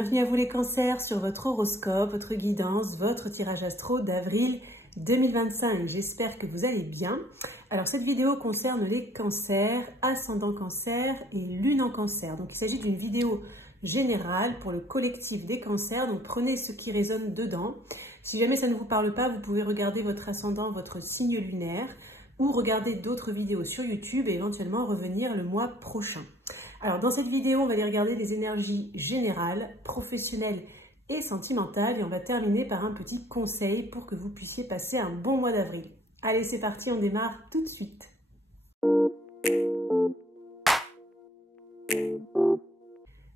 Bienvenue à vous les cancers sur votre horoscope, votre guidance, votre tirage astro d'avril 2025. J'espère que vous allez bien. Alors cette vidéo concerne les cancers, ascendant cancer et lune en cancer. Donc il s'agit d'une vidéo générale pour le collectif des cancers. Donc prenez ce qui résonne dedans. Si jamais ça ne vous parle pas, vous pouvez regarder votre ascendant, votre signe lunaire ou regarder d'autres vidéos sur YouTube et éventuellement revenir le mois prochain. Alors dans cette vidéo, on va aller regarder les énergies générales, professionnelles et sentimentales et on va terminer par un petit conseil pour que vous puissiez passer un bon mois d'avril. Allez, c'est parti, on démarre tout de suite.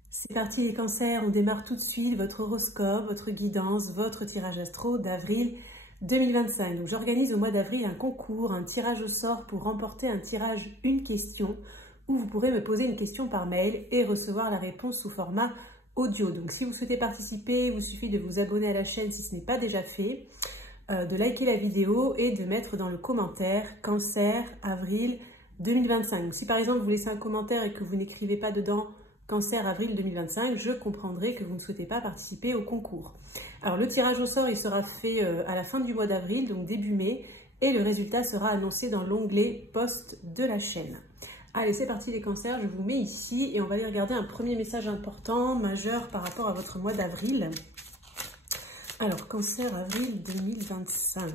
C'est parti les cancers, on démarre tout de suite votre horoscope, votre guidance, votre tirage astro d'avril 2025. Donc j'organise au mois d'avril un concours, un tirage au sort pour remporter un tirage une question où vous pourrez me poser une question par mail et recevoir la réponse sous format audio. Donc si vous souhaitez participer, il vous suffit de vous abonner à la chaîne si ce n'est pas déjà fait, de liker la vidéo et de mettre dans le commentaire cancer avril 2025. Donc, si par exemple vous laissez un commentaire et que vous n'écrivez pas dedans cancer avril 2025, je comprendrai que vous ne souhaitez pas participer au concours. Alors le tirage au sort il sera fait à la fin du mois d'avril, donc début mai, et le résultat sera annoncé dans l'onglet post de la chaîne. Allez, c'est parti les cancers, je vous mets ici et on va aller regarder un premier message important, majeur par rapport à votre mois d'avril. Alors, cancer avril 2025.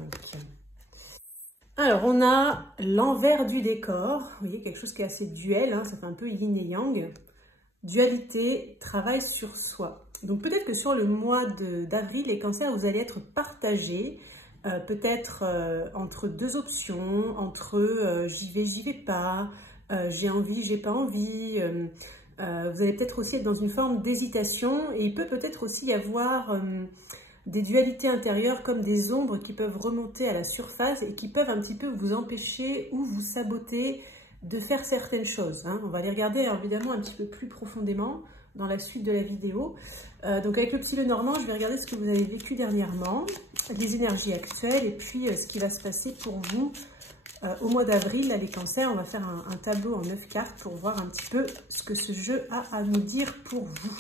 Alors, on a l'envers du décor, vous voyez, quelque chose qui est assez duel, hein, ça fait un peu yin et yang. Dualité, travail sur soi. Donc peut-être que sur le mois d'avril, les cancers, vous allez être partagés, peut-être entre deux options, entre j'y vais pas, j'ai envie, j'ai pas envie. Vous allez peut-être aussi être dans une forme d'hésitation et il peut peut-être aussi y avoir des dualités intérieures comme des ombres qui peuvent remonter à la surface et qui peuvent un petit peu vous empêcher ou vous saboter de faire certaines choses. Hein. On va les regarder alors, évidemment un petit peu plus profondément dans la suite de la vidéo. Donc avec le petit Lenormand, je vais regarder ce que vous avez vécu dernièrement, les énergies actuelles et puis ce qui va se passer pour vous au mois d'avril, là, les cancers. On va faire un tableau en 9 cartes pour voir un petit peu ce que ce jeu a à nous dire pour vous.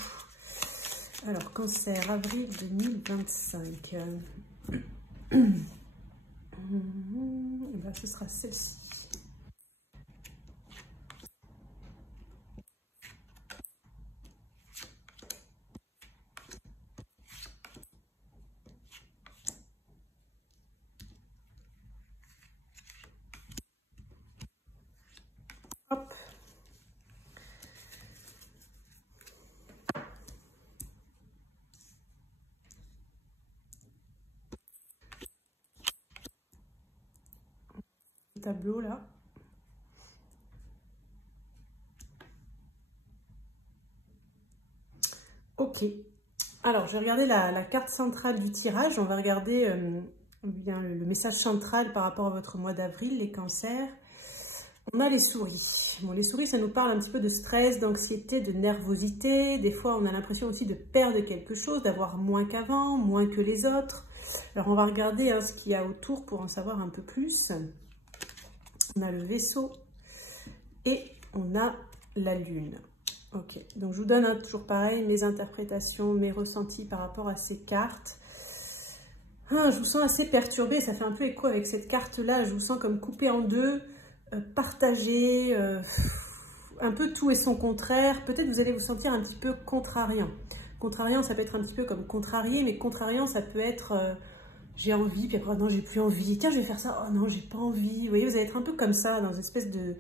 Alors, cancer, avril 2025. Ben, ce sera celle-ci. Hop. Le tableau là. Ok. Alors, je vais regarder la carte centrale du tirage. On va regarder bien le message central par rapport à votre mois d'avril, les cancers. On a les souris. Bon, les souris, ça nous parle un petit peu de stress, d'anxiété, de nervosité. Des fois, on a l'impression aussi de perdre quelque chose, d'avoir moins qu'avant, moins que les autres. Alors, on va regarder hein, ce qu'il y a autour pour en savoir un peu plus. On a le vaisseau et on a la lune. Ok, donc je vous donne hein, toujours pareil mes interprétations, mes ressentis par rapport à ces cartes. Je vous sens assez perturbée, ça fait un peu écho avec cette carte-là. Je vous sens comme coupée en deux. Partagé, un peu tout et son contraire. Peut-être vous allez vous sentir un petit peu contrariant. Contrariant, ça peut être un petit peu comme contrarié, mais contrariant, ça peut être j'ai envie, puis après non, j'ai plus envie. Tiens, je vais faire ça. Oh non, j'ai pas envie. Vous voyez, vous allez être un peu comme ça, dans une espèce de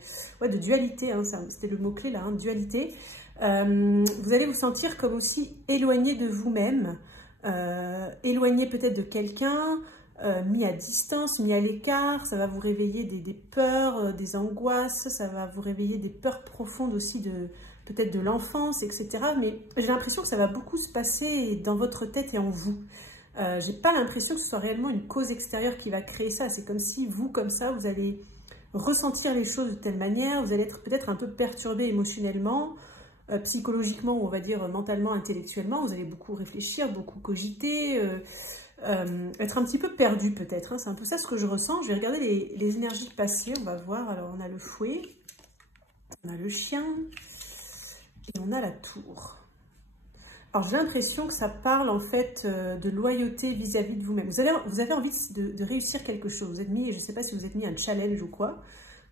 dualité. Hein, c'était le mot-clé là, hein, dualité. Vous allez vous sentir comme aussi éloigné de vous-même, éloigné peut-être de quelqu'un. Mis à distance, mis à l'écart, ça va vous réveiller des peurs, des angoisses, ça va vous réveiller des peurs profondes aussi peut-être de l'enfance, etc. Mais j'ai l'impression que ça va beaucoup se passer dans votre tête et en vous. J'ai pas l'impression que ce soit réellement une cause extérieure qui va créer ça. C'est comme si vous, comme ça, vous allez ressentir les choses de telle manière, vous allez être peut-être un peu perturbé émotionnellement, psychologiquement, ou on va dire mentalement, intellectuellement, vous allez beaucoup réfléchir, beaucoup cogiter, être un petit peu perdu peut-être, hein. C'est un peu ça ce que je ressens. Je vais regarder les énergies passées, on va voir. Alors on a le fouet, on a le chien et on a la tour. Alors j'ai l'impression que ça parle en fait de loyauté vis-à-vis de vous-même. Vous avez envie de réussir quelque chose. Vous êtes mis, je ne sais pas si vous êtes mis un challenge ou quoi.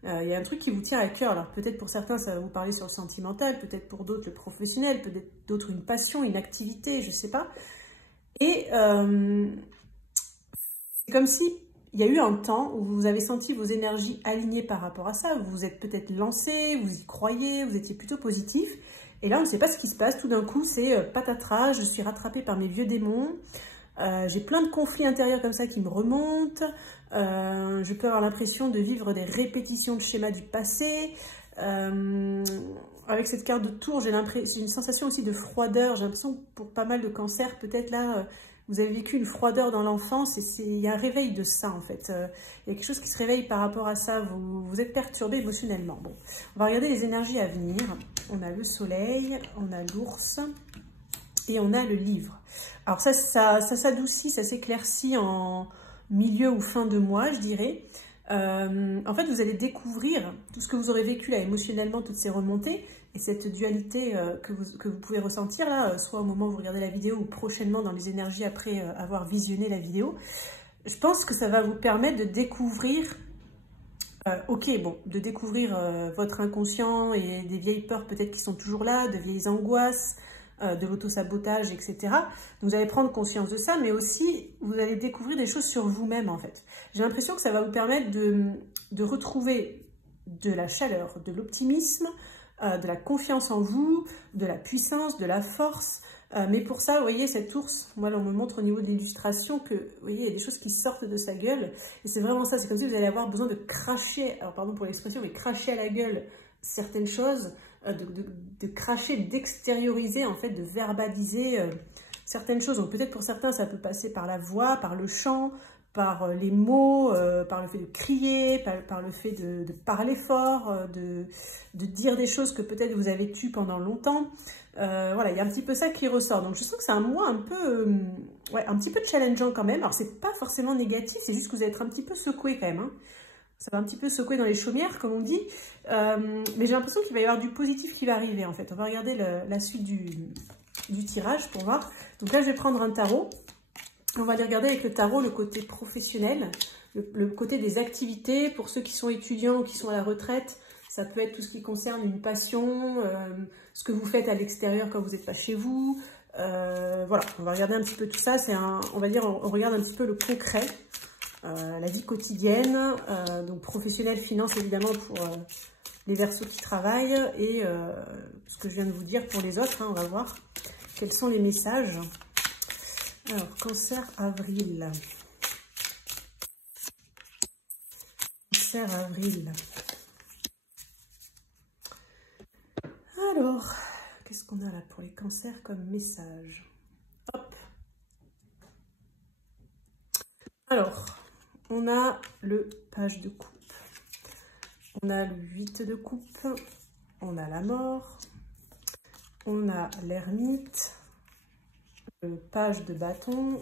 Il y a un truc qui vous tient à cœur. Alors peut-être pour certains ça va vous parler sur le sentimental, peut-être pour d'autres le professionnel, peut-être d'autres une passion, une activité, je ne sais pas. Et c'est comme si il y a eu un temps où vous avez senti vos énergies alignées par rapport à ça. Vous vous êtes peut-être lancé, vous y croyez, vous étiez plutôt positif. Et là, on ne sait pas ce qui se passe. Tout d'un coup, c'est patatras, je suis rattrapée par mes vieux démons. J'ai plein de conflits intérieurs comme ça qui me remontent. Je peux avoir l'impression de vivre des répétitions de schémas du passé. Avec cette carte de tour, j'ai une sensation aussi de froideur. J'ai l'impression que pour pas mal de cancers, peut-être là, vous avez vécu une froideur dans l'enfance et il y a un réveil de ça en fait. Il y a quelque chose qui se réveille par rapport à ça. Vous êtes perturbé émotionnellement. Bon, on va regarder les énergies à venir. On a le soleil, on a l'ours et on a le livre. Alors ça s'adoucit, ça s'éclaircit en milieu ou fin de mois, je dirais. En fait, vous allez découvrir tout ce que vous aurez vécu là émotionnellement, toutes ces remontées et cette dualité que vous pouvez ressentir là, soit au moment où vous regardez la vidéo ou prochainement dans les énergies après avoir visionné la vidéo. Je pense que ça va vous permettre de découvrir, de découvrir votre inconscient et des vieilles peurs peut-être qui sont toujours là, de vieilles angoisses, de l'autosabotage, etc. Donc vous allez prendre conscience de ça, mais aussi vous allez découvrir des choses sur vous-même en fait. J'ai l'impression que ça va vous permettre de retrouver de la chaleur, de l'optimisme, de la confiance en vous, de la puissance, de la force. Mais pour ça, vous voyez, cet ours, moi, là, on me montre au niveau de l'illustration que, vous voyez, il y a des choses qui sortent de sa gueule. Et c'est vraiment ça, c'est comme si vous allez avoir besoin de cracher, alors pardon pour l'expression, mais cracher à la gueule certaines choses, de cracher, d'extérioriser, en fait, de verbaliser certaines choses. Donc peut-être pour certains, ça peut passer par la voix, par le chant, par les mots, par le fait de crier, par le fait de parler fort, de dire des choses que peut-être vous avez tues pendant longtemps. Voilà, il y a un petit peu ça qui ressort. Donc je sens que c'est un mois un peu, un petit peu challengeant quand même. Alors c'est pas forcément négatif, c'est juste que vous allez être un petit peu secoué quand même. Hein. Ça va un petit peu secouer dans les chaumières, comme on dit. Mais j'ai l'impression qu'il va y avoir du positif qui va arriver en fait. On va regarder la suite du tirage pour voir. Donc là, je vais prendre un tarot. On va aller regarder avec le tarot le côté professionnel, le côté des activités. Pour ceux qui sont étudiants ou qui sont à la retraite, ça peut être tout ce qui concerne une passion, ce que vous faites à l'extérieur quand vous n'êtes pas chez vous. Voilà, on va regarder un petit peu tout ça. On va dire, on regarde un petit peu le concret, la vie quotidienne, donc professionnel, finance évidemment pour les Verseaux qui travaillent et ce que je viens de vous dire pour les autres. Hein, on va voir quels sont les messages. Alors, Cancer, avril. Cancer, avril. Alors, qu'est-ce qu'on a là pour les cancers comme message? Hop. Alors, on a le page de coupe. On a le 8 de coupe. On a la mort. On a l'ermite. Le page de bâton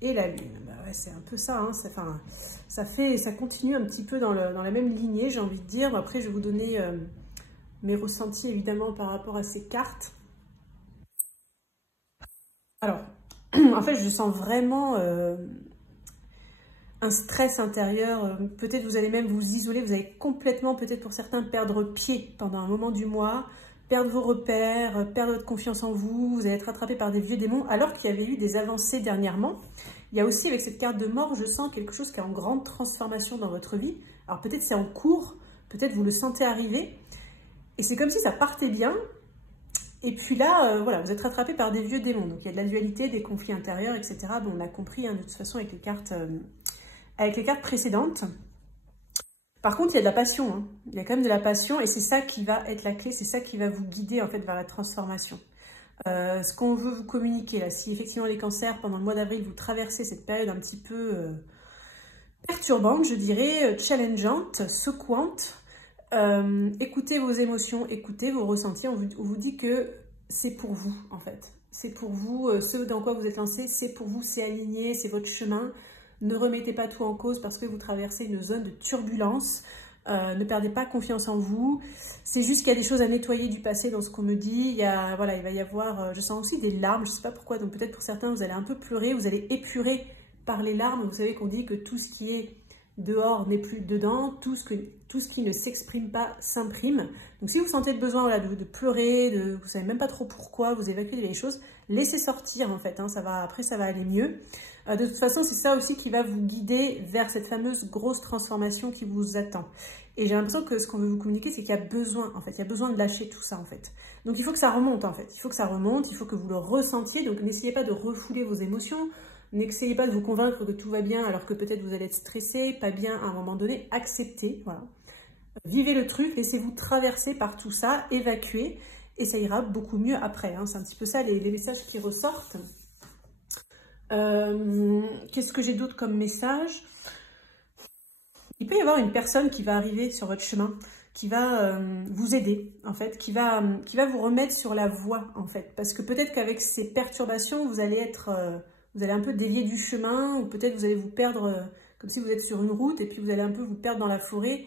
et la lune. Bah ouais, c'est un peu ça, hein. Ça continue un petit peu dans la même lignée, j'ai envie de dire. Après, je vais vous donner mes ressentis évidemment par rapport à ces cartes. Alors, en fait, je sens vraiment un stress intérieur. Peut-être vous allez même vous isoler, vous allez complètement, peut-être pour certains, perdre pied pendant un moment du mois. Perdre vos repères, perdre votre confiance en vous, vous allez être rattrapé par des vieux démons, alors qu'il y avait eu des avancées dernièrement. Il y a aussi, avec cette carte de mort, je sens quelque chose qui est en grande transformation dans votre vie. Alors peut-être c'est en cours, peut-être vous le sentez arriver, et c'est comme si ça partait bien, et puis là, voilà, vous êtes rattrapé par des vieux démons. Donc il y a de la dualité, des conflits intérieurs, etc. Bon, on a compris, hein, de toute façon, avec les cartes précédentes. Par contre, il y a de la passion, hein. Il y a quand même de la passion et c'est ça qui va être la clé, c'est ça qui va vous guider en fait vers la transformation. Ce qu'on veut vous communiquer là, si effectivement les cancers, pendant le mois d'avril, vous traversez cette période un petit peu perturbante, je dirais, challengeante, secouante, écoutez vos émotions, écoutez vos ressentis, on vous dit que c'est pour vous en fait. C'est pour vous, ce dans quoi vous êtes lancé, c'est pour vous, c'est aligné, c'est votre chemin. Ne remettez pas tout en cause parce que vous traversez une zone de turbulence. Ne perdez pas confiance en vous. C'est juste qu'il y a des choses à nettoyer du passé dans ce qu'on me dit. Voilà, il va y avoir, je sens aussi des larmes, je ne sais pas pourquoi. Donc peut-être pour certains, vous allez un peu pleurer, vous allez épurer par les larmes. Vous savez qu'on dit que tout ce qui est dehors n'est plus dedans, tout ce qui ne s'exprime pas s'imprime. Donc si vous sentez le besoin voilà, de pleurer, vous ne savez même pas trop pourquoi, vous évacuez les choses, laissez sortir en fait, hein, après ça va aller mieux. De toute façon, c'est ça aussi qui va vous guider vers cette fameuse grosse transformation qui vous attend. Et j'ai l'impression que ce qu'on veut vous communiquer, c'est qu'il y a besoin, en fait, il y a besoin de lâcher tout ça, en fait. Donc il faut que ça remonte, en fait, il faut que ça remonte, il faut que vous le ressentiez, donc n'essayez pas de refouler vos émotions, n'essayez pas de vous convaincre que tout va bien alors que peut-être vous allez être stressé, pas bien à un moment donné. Acceptez, voilà. Vivez le truc, laissez-vous traverser par tout ça, évacuez, et ça ira beaucoup mieux après. Hein. C'est un petit peu ça les messages qui ressortent. Qu'est-ce que j'ai d'autre comme message? Il peut y avoir une personne qui va arriver sur votre chemin, qui va vous aider, en fait, qui va vous remettre sur la voie, en fait. Parce que peut-être qu'avec ces perturbations, vous allez un peu dévier du chemin, ou peut-être vous allez vous perdre, comme si vous êtes sur une route, et puis vous allez un peu vous perdre dans la forêt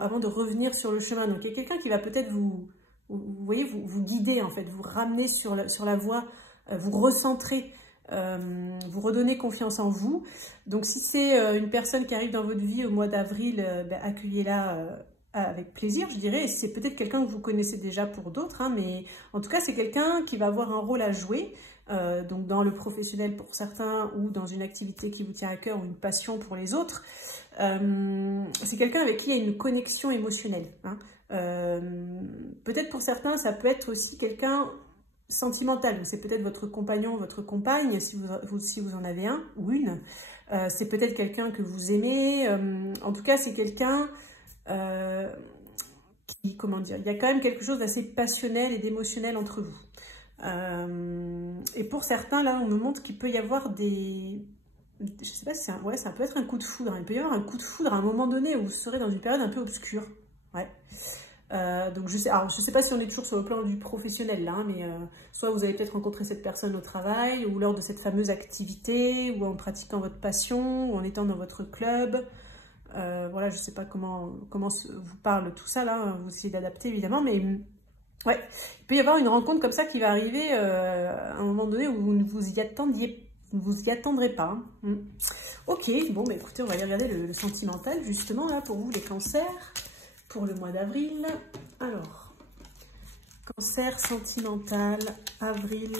avant de revenir sur le chemin. Donc il y a quelqu'un qui va peut-être vous guider, en fait, vous ramener sur la voie, vous recentrer, vous redonner confiance en vous. Donc si c'est une personne qui arrive dans votre vie au mois d'avril, accueillez-la avec plaisir, je dirais. Et c'est peut-être quelqu'un que vous connaissez déjà pour d'autres, hein, mais en tout cas c'est quelqu'un qui va avoir un rôle à jouer, donc dans le professionnel pour certains, ou dans une activité qui vous tient à cœur, ou une passion pour les autres. C'est quelqu'un avec qui il y a une connexion émotionnelle, hein. Peut-être pour certains ça peut être aussi quelqu'un sentimental, c'est peut-être votre compagnon, votre compagne, si vous en avez un ou une. C'est peut-être quelqu'un que vous aimez. En tout cas, c'est quelqu'un comment dire, il y a quand même quelque chose d'assez passionnel et d'émotionnel entre vous. Et pour certains, là, on nous montre qu'il peut y avoir je sais pas si ça peut être un coup de foudre. Il peut y avoir un coup de foudre à un moment donné où vous serez dans une période un peu obscure. Ouais. Donc je sais pas si on est toujours sur le plan du professionnel là, hein, mais soit vous avez peut-être rencontré cette personne au travail, ou lors de cette fameuse activité, ou en pratiquant votre passion, ou en étant dans votre club. Voilà, je sais pas comment vous parle tout ça là, vous essayez d'adapter évidemment, mais ouais, il peut y avoir une rencontre comme ça qui va arriver à un moment donné où vous ne vous y attendrez pas. Hein. Ok, bon, bah écoutez, on va aller regarder le sentimental justement là pour vous les cancers. Pour le mois d'avril. Alors, cancer sentimental, avril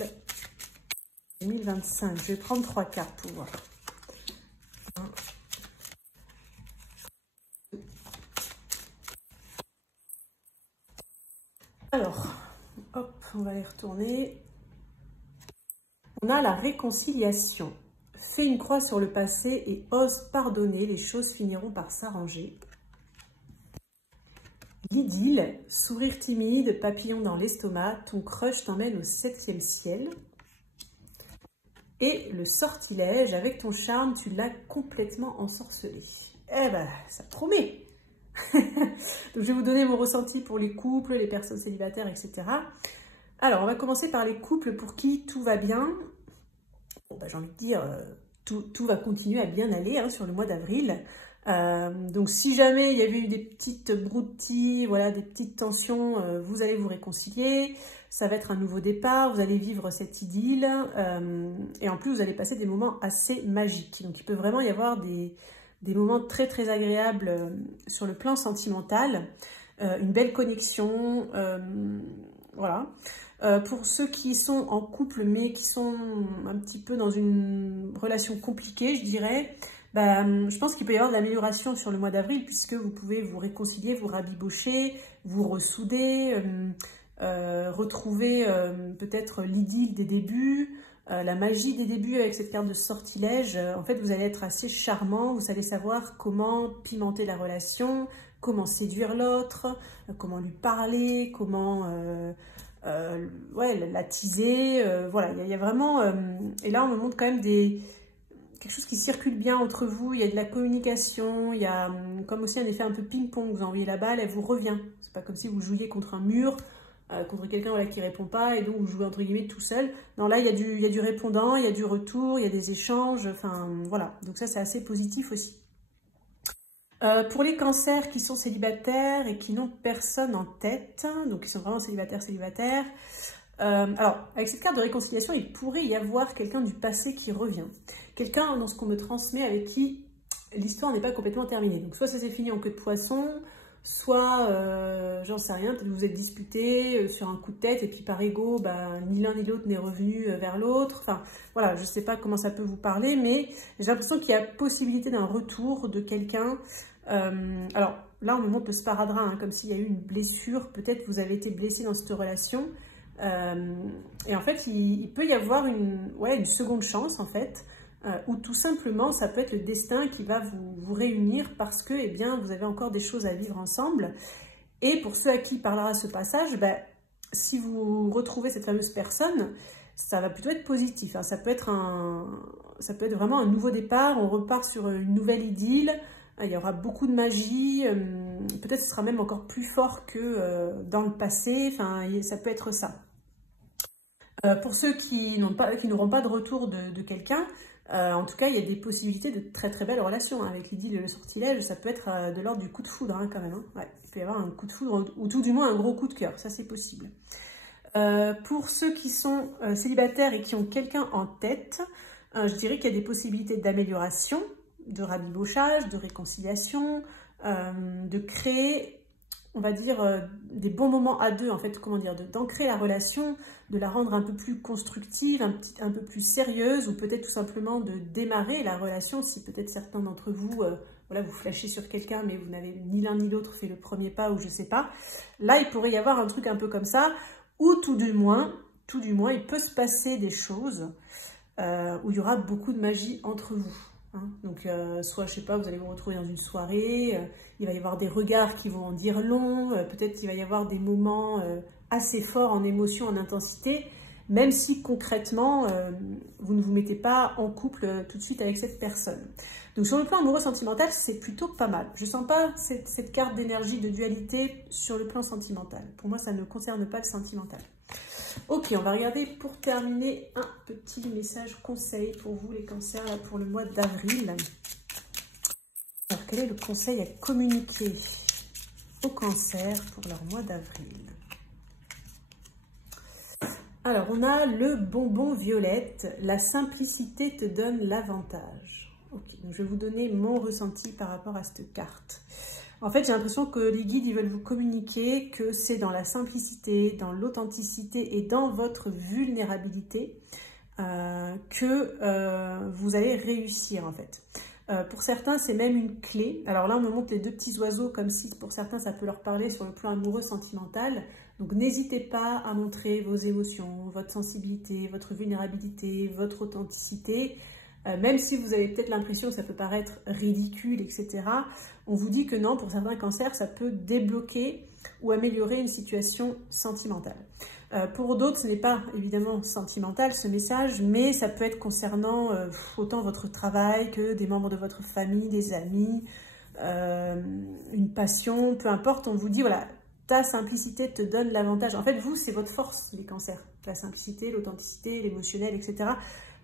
2025. Je vais prendre 3 cartes pour voir. Alors, hop, on va les retourner. On a la réconciliation. Fais une croix sur le passé et ose pardonner, les choses finiront par s'arranger. L'idylle, sourire timide, papillon dans l'estomac, ton crush t'emmène au 7e ciel. Et le sortilège, avec ton charme, tu l'as complètement ensorcelé. Eh ben, ça promet. Donc, je vais vous donner mon ressenti pour les couples, les personnes célibataires, etc. Alors, on va commencer par les couples pour qui tout va bien. Bon, ben, j'ai envie de dire, tout va continuer à bien aller hein, sur le mois d'avril. Donc si jamais il y avait eu des petites broutilles, voilà, des petites tensions, vous allez vous réconcilier, ça va être un nouveau départ, vous allez vivre cette idylle, et en plus vous allez passer des moments assez magiques. Donc il peut vraiment y avoir des moments très très agréables sur le plan sentimental, une belle connexion, voilà. Pour ceux qui sont en couple mais qui sont un petit peu dans une relation compliquée, je dirais, je pense qu'il peut y avoir de l'amélioration sur le mois d'avril puisque vous pouvez vous réconcilier, vous rabibocher, vous ressouder, retrouver peut-être l'idylle des débuts, la magie des débuts avec cette carte de sortilège. En fait, vous allez être assez charmant, vous allez savoir comment pimenter la relation, comment séduire l'autre, comment lui parler, comment la teaser. Voilà, il y a vraiment... et là, on me montre quand même quelque chose qui circule bien entre vous, il y a de la communication, il y a comme aussi un effet un peu ping-pong, vous envoyez la balle, elle vous revient. C'est pas comme si vous jouiez contre un mur, contre quelqu'un voilà, qui répond pas, et donc vous jouez entre guillemets tout seul. Non, là, il y a du répondant, il y a du retour, il y a des échanges, enfin voilà. Donc ça, c'est assez positif aussi. Pour les cancers qui sont célibataires et qui n'ont personne en tête, donc qui sont vraiment célibataires, alors avec cette carte de réconciliation, il pourrait y avoir quelqu'un du passé qui revient. Quelqu'un dans ce qu'on me transmet avec qui l'histoire n'est pas complètement terminée. Donc soit ça s'est fini en queue de poisson, soit, j'en sais rien, peut-être vous vous êtes disputé sur un coup de tête et puis par ego, ni l'un ni l'autre n'est revenu vers l'autre. Enfin, voilà, je ne sais pas comment ça peut vous parler, mais j'ai l'impression qu'il y a possibilité d'un retour de quelqu'un. Alors là, on me montre le sparadrap, hein, comme s'il y a eu une blessure. Peut-être vous avez été blessé dans cette relation. Et en fait, il peut y avoir une seconde chance, en fait. Ou tout simplement, ça peut être le destin qui va vous réunir parce que, eh bien, vous avez encore des choses à vivre ensemble. Et pour ceux à qui parlera ce passage, si vous retrouvez cette fameuse personne, ça va plutôt être positif. Hein. Ça peut être vraiment un nouveau départ. On repart sur une nouvelle idylle. Il y aura beaucoup de magie. Peut-être que ce sera même encore plus fort que dans le passé. Enfin, ça peut être ça. Pour ceux qui n'auront pas de retour de quelqu'un, en tout cas, il y a des possibilités de très très belles relations. Hein. Avec l'idylle et le sortilège, ça peut être de l'ordre du coup de foudre, hein, quand même. Hein. Ouais, il peut y avoir un coup de foudre, ou tout du moins un gros coup de cœur, ça c'est possible. Pour ceux qui sont célibataires et qui ont quelqu'un en tête, je dirais qu'il y a des possibilités d'amélioration, de rabibochage, de réconciliation, de créer, on va dire, des bons moments à deux, en fait, comment dire, d'ancrer la relation, de la rendre un peu plus constructive, un peu plus sérieuse, ou peut-être tout simplement de démarrer la relation, si peut-être certains d'entre vous, voilà, vous flashez sur quelqu'un, mais vous n'avez ni l'un ni l'autre fait le premier pas, ou je sais pas. Là, il pourrait y avoir un truc un peu comme ça, ou tout du moins, il peut se passer des choses où il y aura beaucoup de magie entre vous. Hein. Donc, soit, je sais pas, vous allez vous retrouver dans une soirée, il va y avoir des regards qui vont en dire long, peut-être qu'il va y avoir des moments assez forts en émotion, en intensité, même si concrètement, vous ne vous mettez pas en couple tout de suite avec cette personne. Donc, sur le plan amoureux sentimental, c'est plutôt pas mal. Je sens pas cette carte d'énergie, de dualité sur le plan sentimental. Pour moi, ça ne concerne pas le sentimental. Ok, on va regarder pour terminer un petit message conseil pour vous les cancers là, pour le mois d'avril. Alors, quel est le conseil à communiquer aux cancers pour leur mois d'avril? Alors, on a le bonbon violette. La simplicité te donne l'avantage. Ok, donc je vais vous donner mon ressenti par rapport à cette carte. En fait, j'ai l'impression que les guides, ils veulent vous communiquer que c'est dans la simplicité, dans l'authenticité et dans votre vulnérabilité que vous allez réussir, en fait. Pour certains, c'est même une clé. Alors là, on me montre les deux petits oiseaux, comme si pour certains, ça peut leur parler sur le plan amoureux sentimental. Donc, n'hésitez pas à montrer vos émotions, votre sensibilité, votre vulnérabilité, votre authenticité. Même si vous avez peut-être l'impression que ça peut paraître ridicule, etc., on vous dit que non, pour certains cancers, ça peut débloquer ou améliorer une situation sentimentale. Pour d'autres, ce n'est pas évidemment sentimental ce message, mais ça peut être concernant autant votre travail que des membres de votre famille, des amis, une passion, peu importe, on vous dit, voilà, ta simplicité te donne l'avantage. En fait, vous, c'est votre force, les cancers. La simplicité, l'authenticité, l'émotionnel, etc.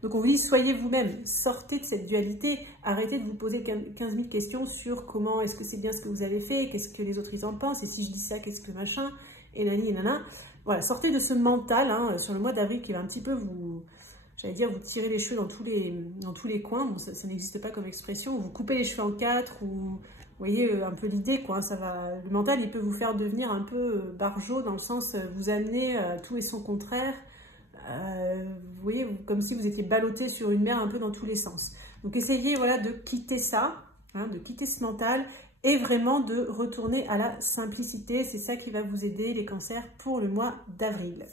Donc, on vous dit, soyez vous-même, sortez de cette dualité, arrêtez de vous poser 15 000 questions sur comment est-ce que c'est bien ce que vous avez fait, qu'est-ce que les autres ils en pensent, et si je dis ça, qu'est-ce que machin, et nani et nana. Voilà, sortez de ce mental hein, sur le mois d'avril qui va un petit peu vous, j'allais dire, vous tirer les cheveux dans tous les coins. Bon, ça n'existe pas comme expression, vous coupez les cheveux en quatre, ou vous voyez un peu l'idée, quoi. Ça va, le mental, il peut vous faire devenir un peu barjot, dans le sens, vous amener tout et son contraire. Vous voyez, comme si vous étiez ballotté sur une mer un peu dans tous les sens. Donc essayez voilà, de quitter ça, hein, de quitter ce mental et vraiment de retourner à la simplicité. C'est ça qui va vous aider les cancers pour le mois d'avril.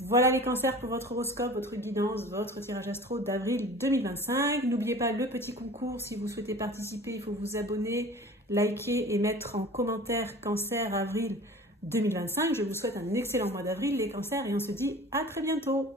Voilà les cancers pour votre horoscope, votre guidance, votre tirage astro d'avril 2025. N'oubliez pas le petit concours, si vous souhaitez participer, il faut vous abonner, liker et mettre en commentaire cancer avril 2025. Je vous souhaite un excellent mois d'avril les cancers et on se dit à très bientôt.